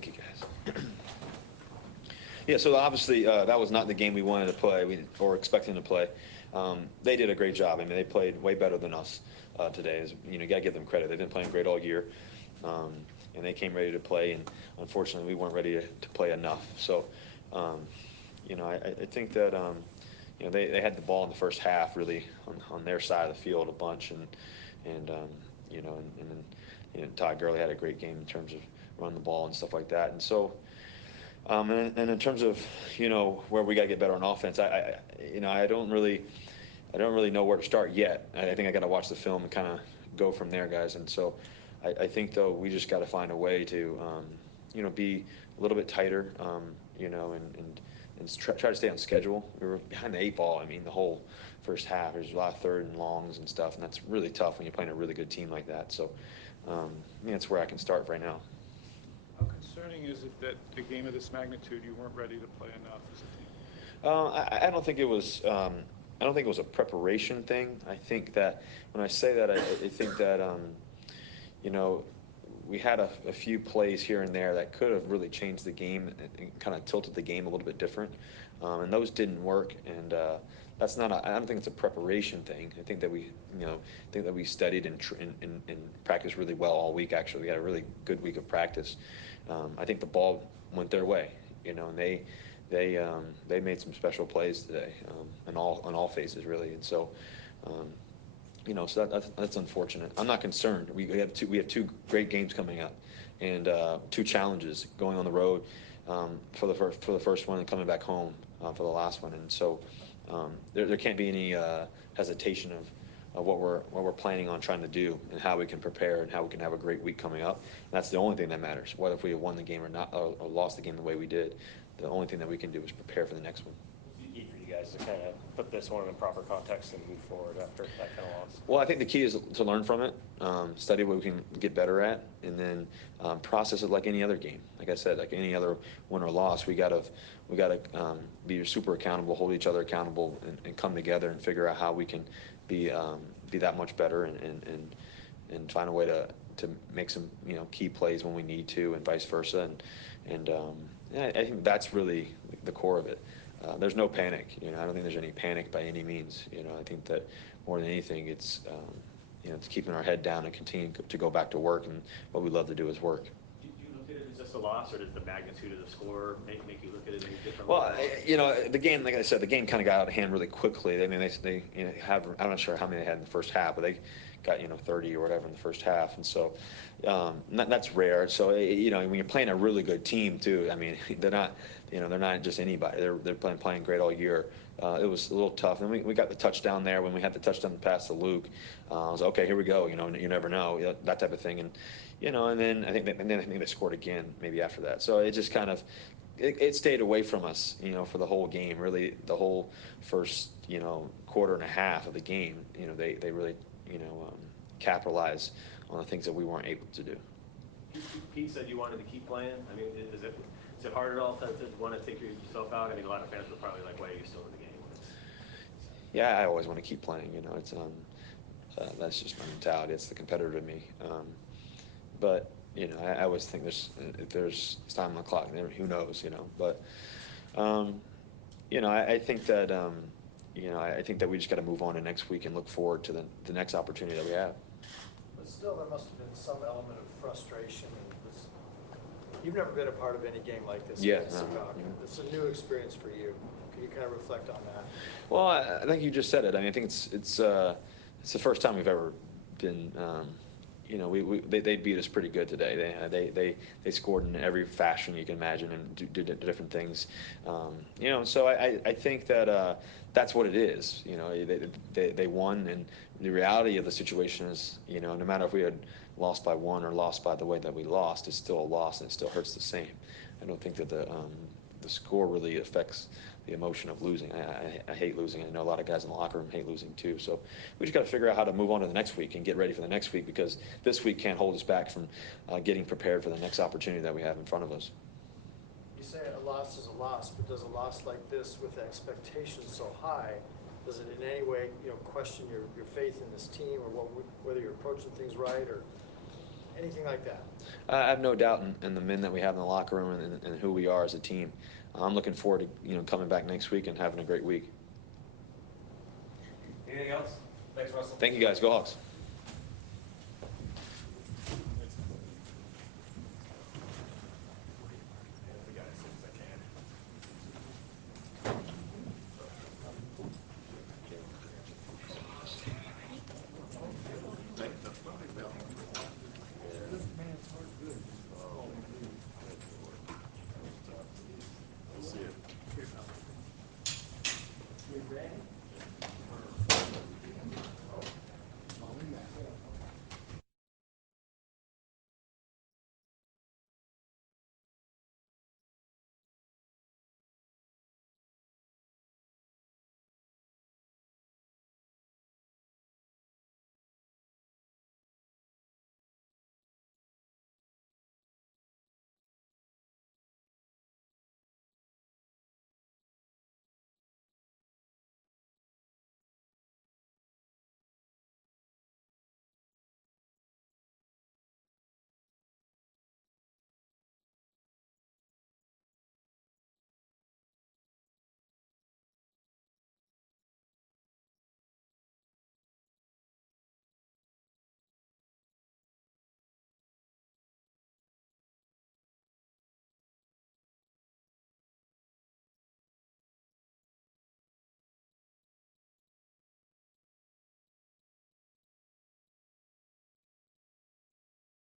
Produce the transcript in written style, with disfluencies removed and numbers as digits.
Thank you, guys. Yeah, so obviously that was not the game we wanted to play or expecting to play. They did a great job. I mean, they played way better than us today. You got to give them credit. They've been playing great all year, and they came ready to play. And unfortunately, we weren't ready to play enough. So, I think that they had the ball in the first half really on their side of the field a bunch, and then Todd Gurley had a great game in terms of running the ball and stuff like that. And so. And in terms of where we got to get better on offense, I don't really know where to start yet. I think I got to watch the film and kind of go from there, guys. And so I think though we just got to find a way to be a little bit tighter, and try to stay on schedule. We were behind the 8 ball. I mean, the whole first half. There's a lot of third and longs and stuff, and that's really tough when you're playing a really good team like that. So that's where I can start right now. How concerning is it that a game of this magnitude you weren't ready to play enough as a team? I don't think it was. I don't think it was a preparation thing. I think that when I say that, I think that we had a few plays here and there that could have really changed the game and kind of tilted the game a little bit different, and those didn't work. And that's not. I don't think it's a preparation thing. I think that we studied and practiced really well all week. Actually, we had a really good week of practice. I think the ball went their way, and they made some special plays today, on all phases really, and so, so that's unfortunate. I'm not concerned. We have two great games coming up, and 2 challenges going on the road, for the first one and coming back home for the last one, and so there can't be any hesitation of what we're planning on trying to do and how we can prepare and how we can have a great week coming up. And that's the only thing that matters. Whether if we have won the game or not, or lost the game the way we did, the only thing that we can do is prepare for the next one. What's the key for you guys to kind of put this one in proper context and move forward after that kind of loss? Well, I think the key is to learn from it, study what we can get better at, and then process it like any other game. Like I said, like any other win or loss, we gotta be super accountable, hold each other accountable, and come together and figure out how we can be that much better and find a way to make some key plays when we need to, and vice versa. And I think that's really the core of it. There's no panic. I don't think there's any panic by any means. I think that more than anything, it's keeping our head down and continuing to go back to work, and what we love to do is work. Do you look at it as just a loss, or does the magnitude of the score make you look at it any differently? Well, the game, like I said, the game kind of got out of hand really quickly. I mean, they have, I'm not sure how many they had in the first half, but they got 30 or whatever in the first half, and so that's rare. So when you're playing a really good team too, I mean, they're not just anybody. They're playing great all year. It was a little tough, and we got the touchdown there when we had the touchdown pass to Luke. I was like, okay, here we go. You never know, that type of thing, and then I think they scored again maybe after that. So it just kind of it stayed away from us, for the whole game. Really, the whole first quarter and a half of the game. They really capitalize on the things that we weren't able to do. Pete said you wanted to keep playing. I mean, is it hard at all to want to take yourself out? I mean, a lot of fans were probably like, why are you still in the game? Yeah, I always want to keep playing. It's that's just my mentality. It's the competitor in me. But I always think there's time on the clock. Who knows? But I think that I think that we just got to move on to next week and look forward to the next opportunity that we have. But still, there must have been some element of frustration. You've never been a part of any game like this. Yeah, It's a new experience for you. Can you kind of reflect on that? Well, I think you just said it. I mean, I think it's the first time we've ever been. They beat us pretty good today. They scored in every fashion you can imagine and did different things. So I think that that's what it is. They won, and the reality of the situation is, no matter if we had lost by 1 or lost by the way that we lost, it's still a loss, and it still hurts the same. I don't think that the score really affects the emotion of losing. I hate losing. I know a lot of guys in the locker room hate losing too. So we just got to figure out how to move on to the next week and get ready for the next week, because this week can't hold us back from getting prepared for the next opportunity that we have in front of us. You say a loss is a loss, but does a loss like this, with expectations so high, does it in any way question your faith in this team, or whether you're approaching things right, or anything like that? I have no doubt in the men that we have in the locker room and who we are as a team. I'm looking forward to coming back next week and having a great week. Anything else? Thanks, Russell. Thank you guys. Go Hawks.